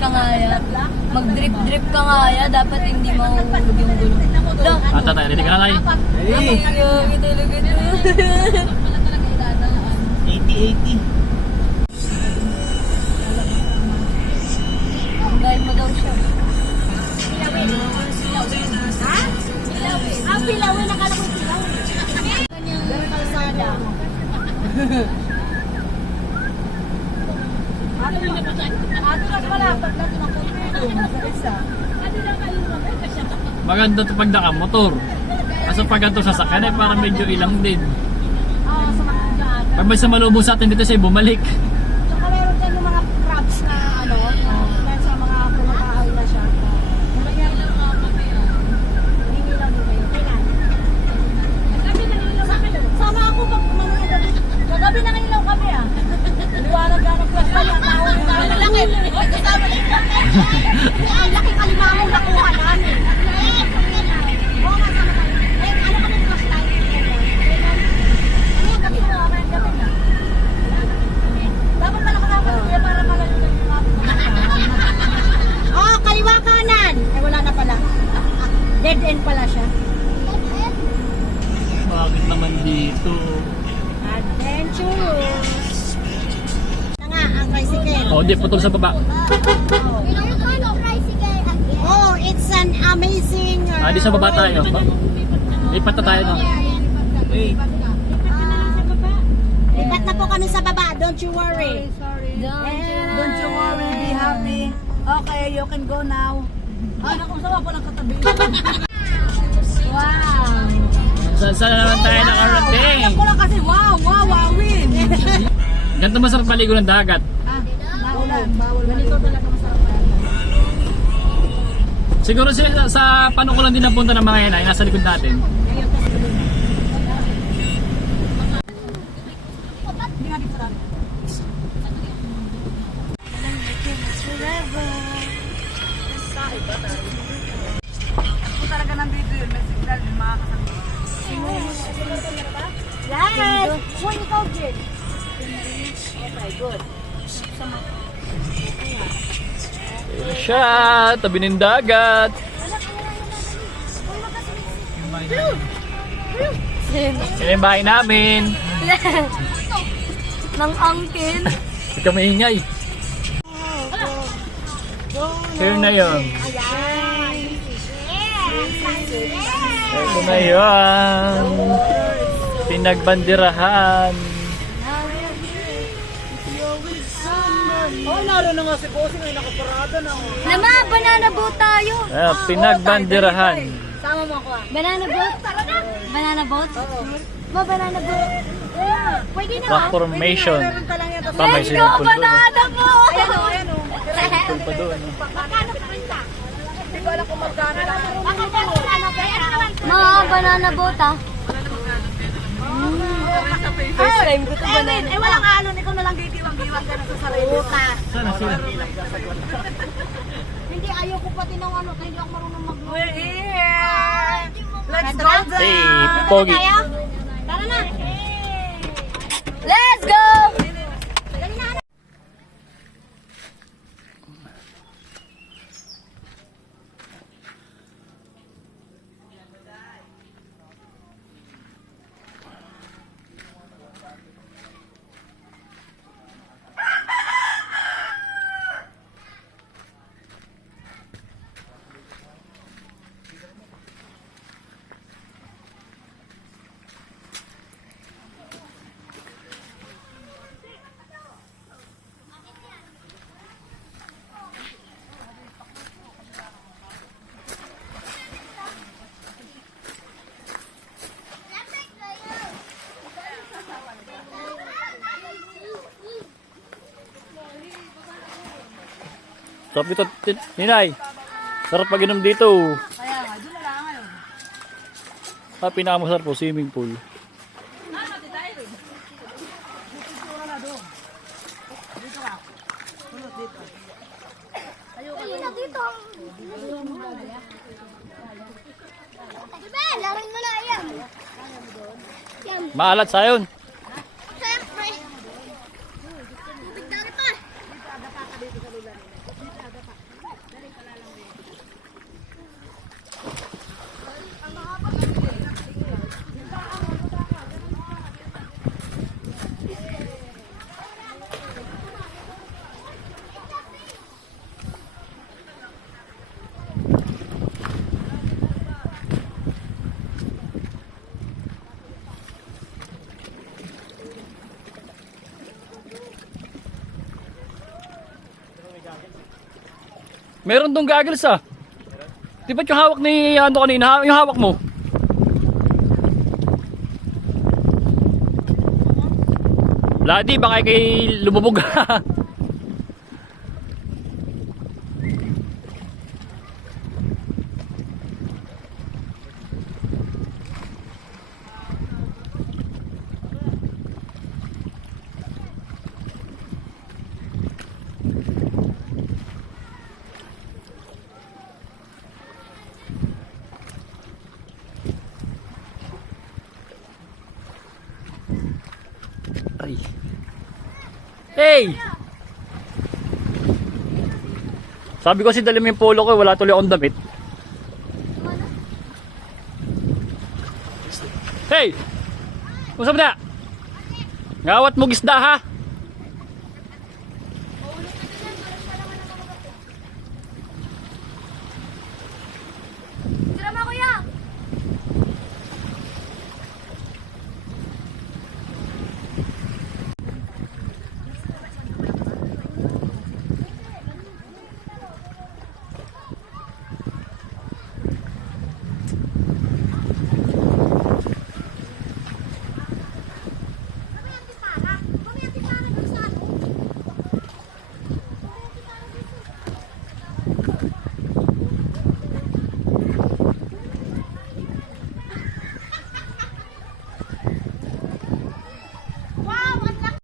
ka nga yan. Mag-drip-drip ka nga yan. Dapat hindi mahuhulog yung gulong. Ata tayo, ready ka na tayo? Ay, talaga ito. 80-80. Dahil mo daw siya. Ha? Pilawin. Nakala ko pilawin. Kanyang kalsada. Ato na pala. Pagla ito ng kontrito. Sa isa. Maganda ito pag nakamotor. Kaso pag ito sasakyan ay parang medyo ilang din. Sa mga dyan. Pag may sumalubong sa atin dito siya bumalik. Tsaka meron dyan yung mga crabs na ano. Dahil sa mga kumakahaw na siya. Hingi lang din kayo. Kailan? Gabi na nilaw kami. Sama ako pag mga gabi. Gabi na nilaw kami ah. Liwanag ka ng plasma niya. Ang laki. Ang laki kalimango nakuha namin. Oo nga, sama tayo. Eh, ano kami flashlight? Ano yung gabi mo? Gabi na. Dapat pala kasama kuya para malalunan yung mga kaliwa kanan. Ay, wala na pala. Dead end pala siya. Bakit naman dito? Adventurous. Na nga, ang tricycle. Oh, di putol sa baba. Oh, it's an amazing... Ah, di sa baba tayo. Lipat na tayo no. Wait. Lipat na po kami sa baba. Don't you worry. Don't you worry. Be happy. Okay, you can go now. Ah, naku, sama po ng katabi. Wow. Saan naman tayo nakarating? Alam ko lang kasi, win. Ganito masarap maligo ng dagat. Bawal. Ganito talaga masarap. Siguro sa panukulan din napunta ng mga yan ay nasa likod natin. Kung talaga nandito yun, may signal din makakasama. Yes! When you go, Jin. Okay, good. Ayun siya, tabi ng dagat. Yan yung bahay namin. Nang angkin. Huwag ka maingay. Here na yun. Ito na yun. Pinagbandirahan. Oh, naroon na nga si Bossing ay nakaparada na. Lama, banana boat tayo. Pinagbandirahan. Sama mo ako ah. Banana boat? Banana boat? Ma, banana boat. Pwede na. Rock formation. Meron ka lang yan. Pa, may Let's go, swimming pool doon. banana boat! Ayan o. Swimming pool pa doon. Magkano pinta? Hindi ko alam kung magkano lang. Mga banana boat ah. First time ko ito banana. Eh, walang alon. Ikaw na lang gitiwang-giwang ka na sa sarili. Sana sila. Hindi, ayoko pati ng ano. Hindi ako marunong mag-vlog. We're here. Let's go down. Hey, Pogi. Tara na. Let's go! Sarap dito, Ninay. Sarap pag-inom dito. Kaya nga, doon na lang ngayon. Pinakamasarap po, swimming pool. Dito. Larin mo na yan. Maalat sayon. Siyempre. Tubig dari pa. Meron dong goggles ah. Di ba't yung hawak ni ano kanina? Yung hawak mo? Ladi, baka kay lumubog. Ay. Hey! Sabi ko si dali mo yung polo ko, wala tuloy akong damit. Hey! Kung saan na? Ngawat mo gisda ha?